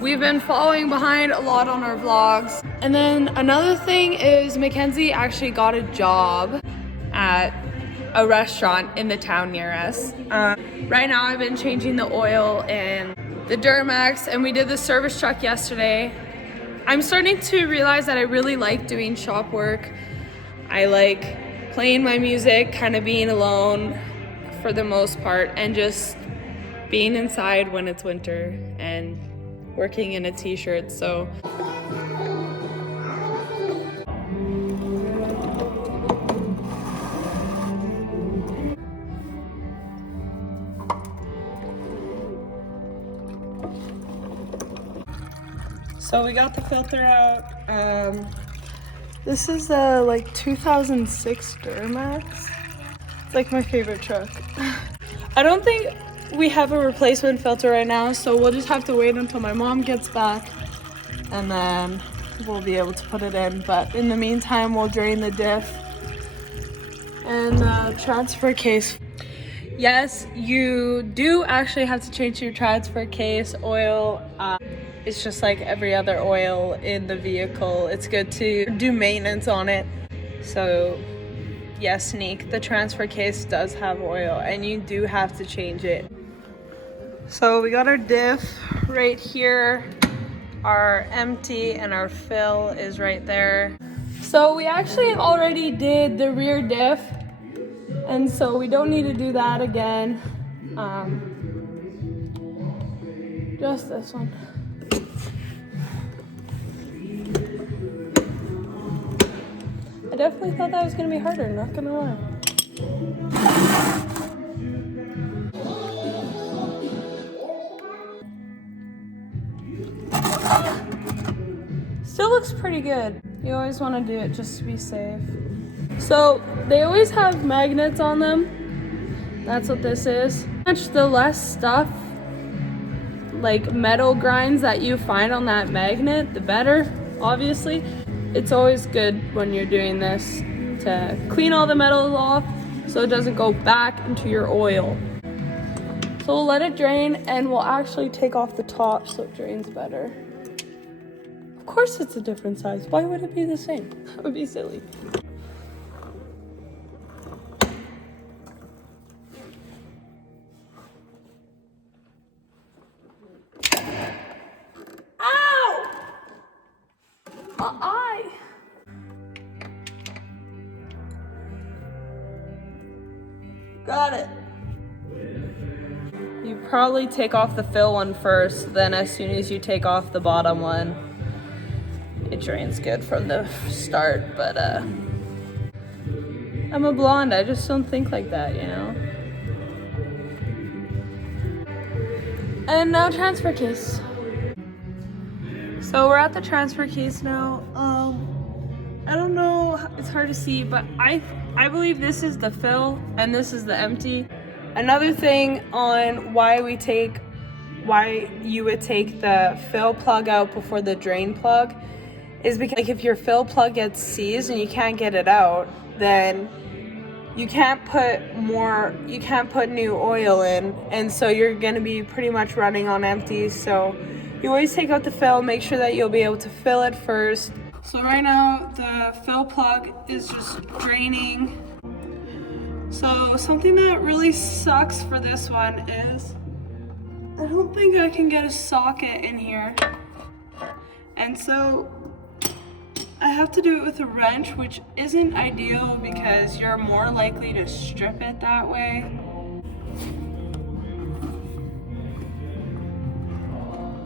We've been falling behind a lot on our vlogs. And then another thing is Mackenzie actually got a job at a restaurant in the town near us. Right now I've been changing the oil in the Duramax, and we did the service truck yesterday. I'm starting to realize that I really like doing shop work. I like playing my music, kind of being alone for the most part, and just being inside when it's winter and working in a t-shirt. So we got the filter out. This is a like 2006 Duramax. It's like my favorite truck. I don't think we have a replacement filter right now, so we'll just have to wait until my mom gets back and then we'll be able to put it in. But in the meantime, we'll drain the diff and transfer case. Yes, you do actually have to change your transfer case oil. It's just like every other oil in the vehicle. It's good to do maintenance on it. So yes, Sneak, the transfer case does have oil and you do have to change it. So we got our diff right here, our empty, and our fill is right there. So we actually already did the rear diff, and so we don't need to do that again. Just this one. I definitely thought that was gonna be harder, not gonna lie. Still looks pretty good. You always want to do it just to be safe. So they always have magnets on them. That's what this is. Much the less stuff, like metal grinds, that you find on that magnet, the better, obviously. It's always good when you're doing this to clean all the metals off so it doesn't go back into your oil. So we'll let it drain and we'll actually take off the top so it drains better. Of course it's a different size. Why would it be the same? That would be silly. Ow! My eye! Got it. You probably take off the fill one first, then as soon as you take off the bottom one, it drains good from the start. But I'm a blonde, I just don't think like that, you know? And now transfer case. So we're at the transfer case now. I don't know, it's hard to see, but I believe this is the fill and this is the empty. Another thing on why you would take the fill plug out before the drain plug is because, like, if your fill plug gets seized and you can't get it out, then you can't put new oil in, and so you're gonna be pretty much running on empty. So you always take out the fill, make sure that you'll be able to fill it first. So right now the fill plug is just draining. So something that really sucks for this one is I don't think I can get a socket in here, and so I have to do it with a wrench, which isn't ideal because you're more likely to strip it that way.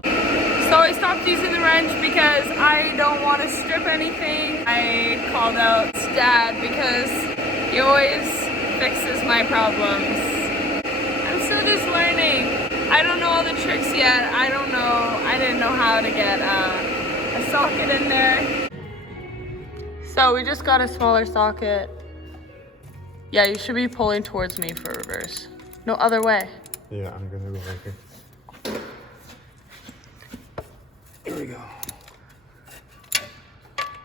So I stopped using the wrench because I don't want to strip anything. I called out Dad because he always fixes my problems. I'm still just learning. I don't know all the tricks yet. I didn't know how to get a socket in there. So we just got a smaller socket. Yeah, you should be pulling towards me for reverse. No other way. Yeah, I'm gonna go right here. Here we go.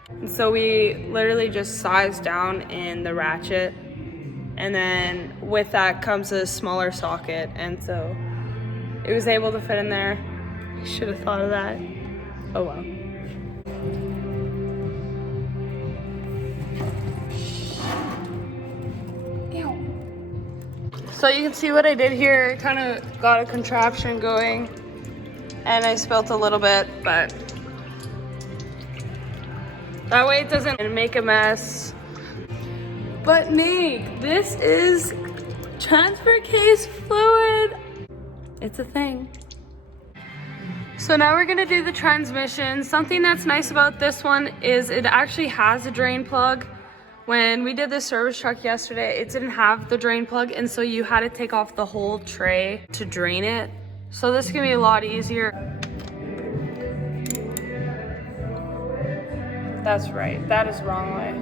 And so we literally just sized down in the ratchet, and then with that comes a smaller socket, and so it was able to fit in there. I should have thought of that. Oh well. So you can see what I did here. Kind of got a contraption going, and I spilt a little bit, but that way it doesn't make a mess. But Nick, this is transfer case fluid. It's a thing. So now we're gonna do the transmission. Something that's nice about this one is it actually has a drain plug. When we did the service truck yesterday, it didn't have the drain plug, and so you had to take off the whole tray to drain it. So this is gonna be a lot easier. That's right, that is the wrong way.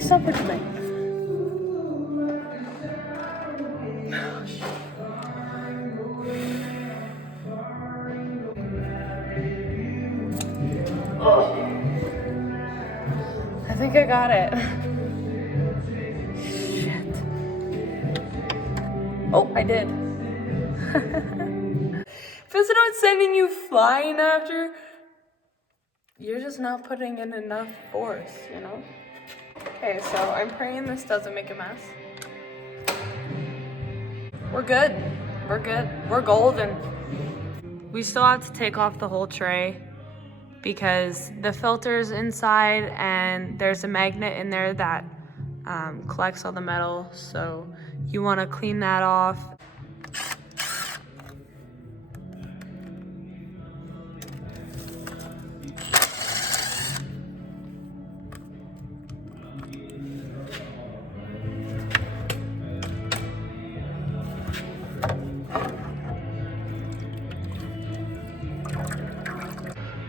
Stop pushing me. I think I got it. Shit. Oh, I did. If it's not sending you flying after, you're just not putting in enough force, you know? Okay, so I'm praying this doesn't make a mess. We're good. We're good. We're golden. We still have to take off the whole tray because the filter's inside and there's a magnet in there that collects all the metal. So you want to clean that off.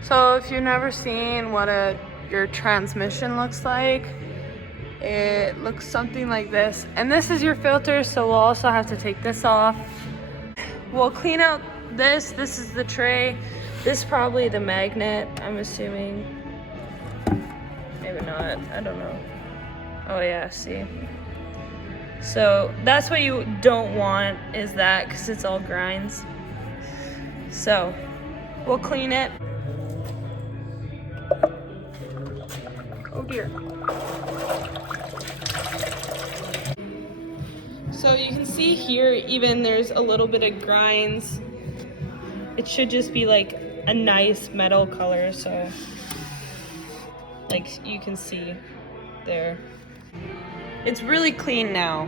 So if you've never seen what your transmission looks like, it looks something like this. And this is your filter, so we'll also have to take this off. We'll clean out this. This is the tray. This is probably the magnet, I'm assuming. Maybe not, I don't know. Oh yeah, see. So that's what you don't want, is that, because it's all grinds. So we'll clean it. Oh dear. So you can see here, even there's a little bit of grinds. It should just be like a nice metal color, so like you can see there. It's really clean now,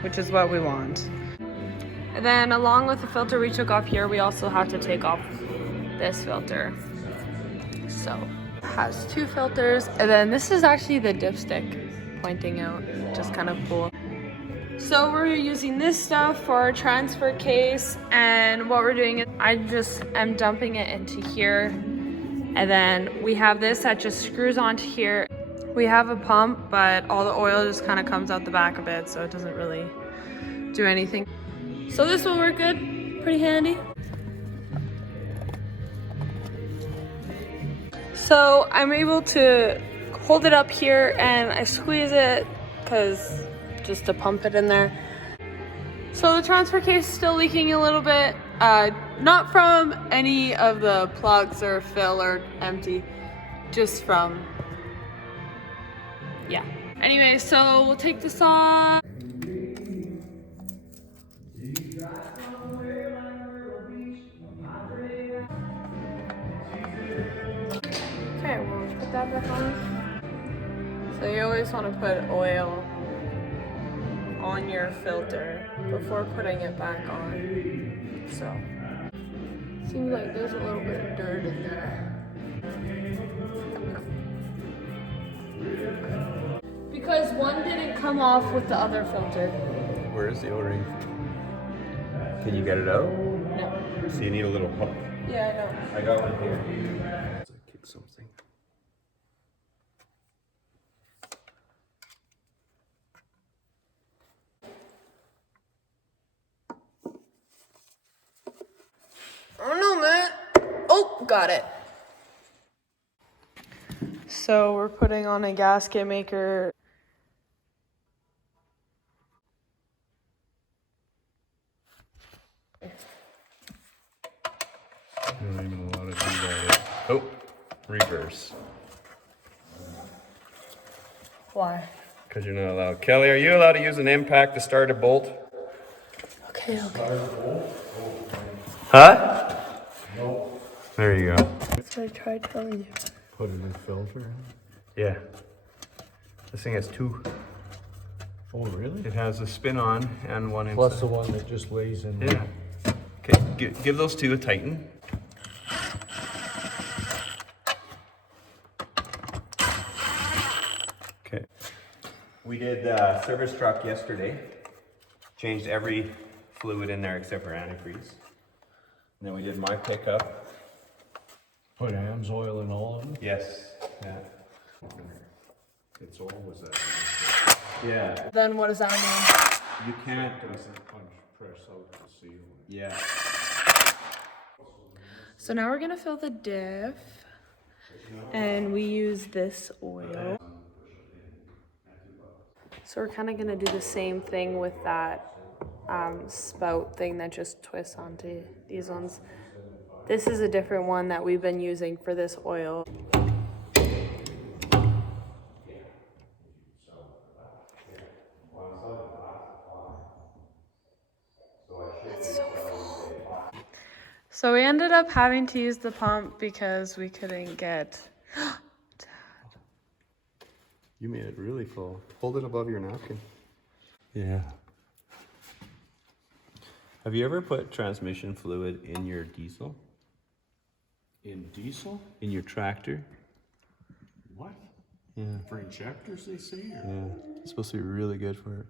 which is what we want. And then along with the filter we took off here, we also have to take off this filter. So it has two filters, and then this is actually the dipstick pointing out, which is kind of cool. So we're using this stuff for our transfer case, and what we're doing is I just am dumping it into here, and then we have this that just screws onto here. We have a pump, but all the oil just kind of comes out the back of it, so it doesn't really do anything. So this will work good, pretty handy. So I'm able to hold it up here and I squeeze it just to pump it in there. So the transfer case is still leaking a little bit, not from any of the plugs or fill or empty, just from, yeah. Anyway, so we'll take this off. Okay, we'll put that back on. So you always want to put oil on your filter before putting it back on. So, seems like there's a little bit of dirt in there. Because one didn't come off with the other filter. Where is the O-ring? Can you get it out? No. So you need a little hook. Yeah, I got one here. So I kick something. I know. Oh no, man. Oh, got it. So we're putting on a gasket maker. You're not even allowed to do that. Oh, reverse. Why? Because you're not allowed. Kelly, are you allowed to use an impact to start a bolt? Okay, okay. Huh? No. There you go. That's what I tried telling you. Put it in filter? Yeah. This thing has two. Oh, really? It has a spin on and one inside. Plus the one that just lays in. Yeah. Okay, give those two a tighten. Okay. We did service truck yesterday. Changed every fluid in there except for antifreeze. And then we did my pickup. Put AMS oil in all of them? Yes. Yeah. It's always that. Yeah. Then what does that mean? You can't. Doesn't punch press out the seal. Yeah. So now we're gonna fill the diff, and we use this oil. So we're kind of gonna do the same thing with that spout thing that just twists onto these ones. This is a different one that we've been using for this oil. So we ended up having to use the pump because we couldn't get... You made it really full. Hold it above your napkin. Yeah. Have you ever put transmission fluid in your diesel? In diesel? In your tractor? What? Yeah. For injectors, they say? Or? Yeah. It's supposed to be really good for it.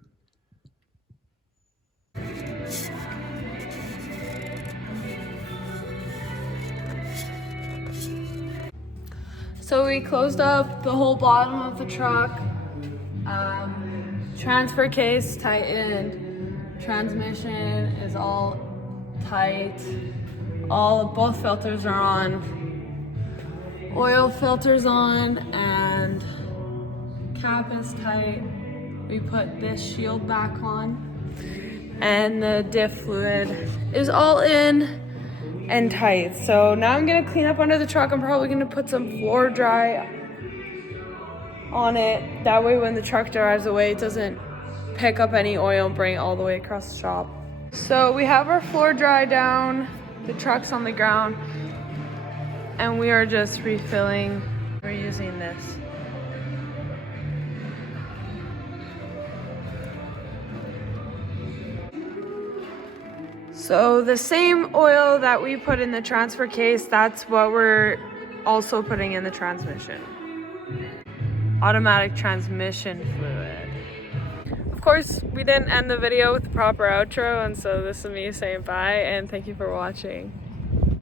So we closed up the whole bottom of the truck. Transfer case tightened. Transmission is all tight. Both filters are on. Oil filter's on and cap is tight. We put this shield back on. And the diff fluid is all in and tight. So now I'm gonna clean up under the truck. I'm probably gonna put some floor dry on it. That way when the truck drives away, it doesn't pick up any oil and bring it all the way across the shop. So we have our floor dry down, the truck's on the ground, and we are just refilling. We're using this. So the same oil that we put in the transfer case, that's what we're also putting in the transmission. Automatic transmission fluid. Of course, we didn't end the video with the proper outro, and so this is me saying bye, and thank you for watching.